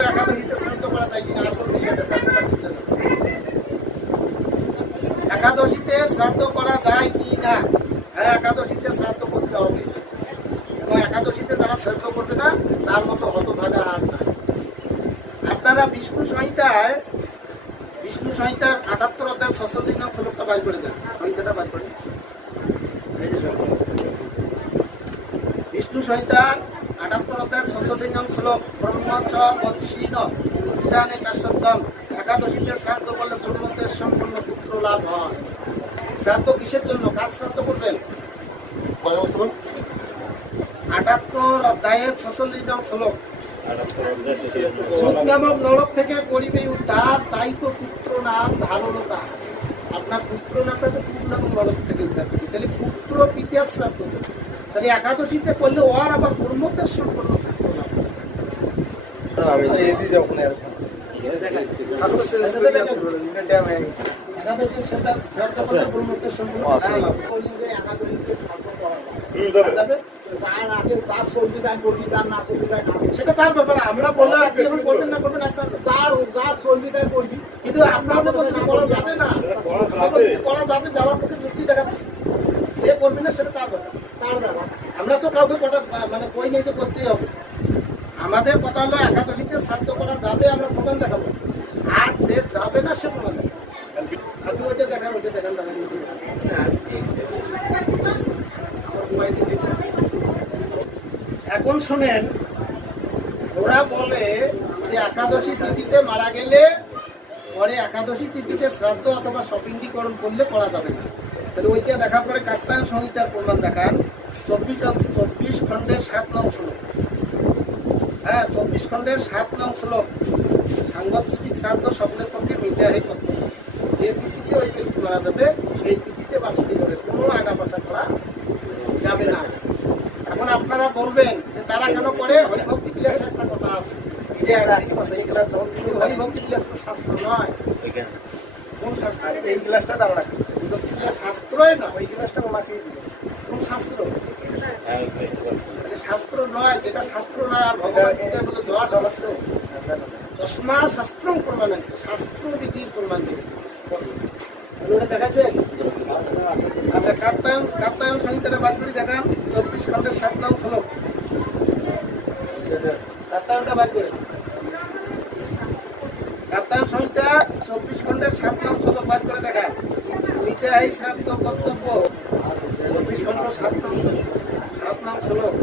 একাদশীতে শ্রাদ্ধ করা যায় কিনা আসল বিষয়টা একাদশীতে শ্রাদ্ধ করা যায় কি না? হ্যাঁ, একাদশীতে শ্রাদ্ধ করতে হবে এবং একাদশীতে যারা শ্রাদ্ধ করবে না তার মতো হতভাগা আর নাই। আপনারা বিষ্ণু সংহিতার ৭৮ অধ্যায় ৬৬ নং শ্লোকটা বাইর করে দেন। সংহিতাটা বাইর করে বিষ্ণু সংহিতার ৭৮ অধ্যায় ৬৬ নং শ্লোক ব্রহ্মচ বৎসীন উদ্যানে কাশ্যদ্যম একাদশীতে শ্রাদ্ধ করলে ব্রহ্মতের সম্পূর্ণ পুত্র লাভ হয়। শ্রাদ্ধ কিসের জন্য? কাজ শ্রাদ্ধ করবেন ৭৮ অধ্যায়ের ৪৬ নং শ্লোক সুখ নামক নরক থেকে করিবে উদ্ধার তাই তো পুত্র নাম ধারণতা। আপনার পুত্র নামটা তো সুখ নামক নরক থেকে উদ্ধার করবে, তাহলে পুত্র পিতা শ্রাদ্ধ করবে। তাহলে একাদশীতে করলে ওর আবার ব্রহ্মতের সম্পূর্ণ পুত্র লাভ হয়। সেটা তার ব্যাপারে আমরা বললাম আপনি যখন করবেন না করবেন আপনার যা চলবি তাই করবি, কিন্তু আপনাদের মধ্যে করা যাবে না, করা যাবে যাওয়ার পক্ষে যুক্তি দেখাচ্ছি। যে করবি না সেটা তার ব্যাপার, তার ব্যাপার। আমরা তো কাউকে মানে কই নিয়ে যে করতেই হবে। আমাদের কথা হলো একাদশীতে শ্রাদ্ধ করা যাবে, আমরা প্রমাণ দেখাবো। আর যে যাবে না সে প্রমাণ দেখাবো। আপনি ওইটা দেখান, ওইটা দেখান। এখন শোনেন, ওরা বলে যে একাদশী তিথিতে মারা গেলে পরে একাদশী তিথিতে শ্রাদ্ধ অথবা সপিণ্ডীকরণ করলে করা যাবে না। তাহলে ওইটা দেখার পরে কাত্যায়ন সংহিতার প্রমাণ দেখান ২৪ খণ্ডের ৭ নং শ্লোক। হ্যাঁ, ২৪ খণ্ডের ৭ নং শ্লোক সাংগতিক শ্রাদ্ধ স্বপ্নের পক্ষে মিথ্যা হয়ে করতে হবে। যে তিথিতে ওই তিথি করা যাবে সেই তিথিতে বাসি করে কোনো আগা পাশা করা যাবে না। এখন আপনারা বলবেন যে তারা কেন করে? হরিভক্তি বিলাসের একটা কথা আছে যে হরিভক্তি বিলাস তো শাস্ত্র নয়। কোন শাস্ত্র? এই গ্লাসটা দাঁড়া রাখবে, শাস্ত্রই না, ওই গ্লাসটা ওনাকে কোন শাস্ত্র? শাস্ত্র নয়, যেটা শাস্ত্র নয়। আর ভগবান গীতা বলে যা শাস্ত্র তসমা শাস্ত্র প্রমাণ, শাস্ত্র বিধির প্রমাণ দিবে। দেখাচ্ছেন? আচ্ছা, কাত্যায়ন সংহিতাটা বার করে দেখান ২৪ খণ্ডের ৭ নং শ্লোক। কাত্যায়নটা বার করে, কাত্যায়ন সংহিতা ২৪ খণ্ডের ৭ নং শ্লোক বার করে দেখান। মিথ্যাই শ্রাদ্ধ কর্তব্য ২৪ খণ্ড ৭ নং শ্লোক।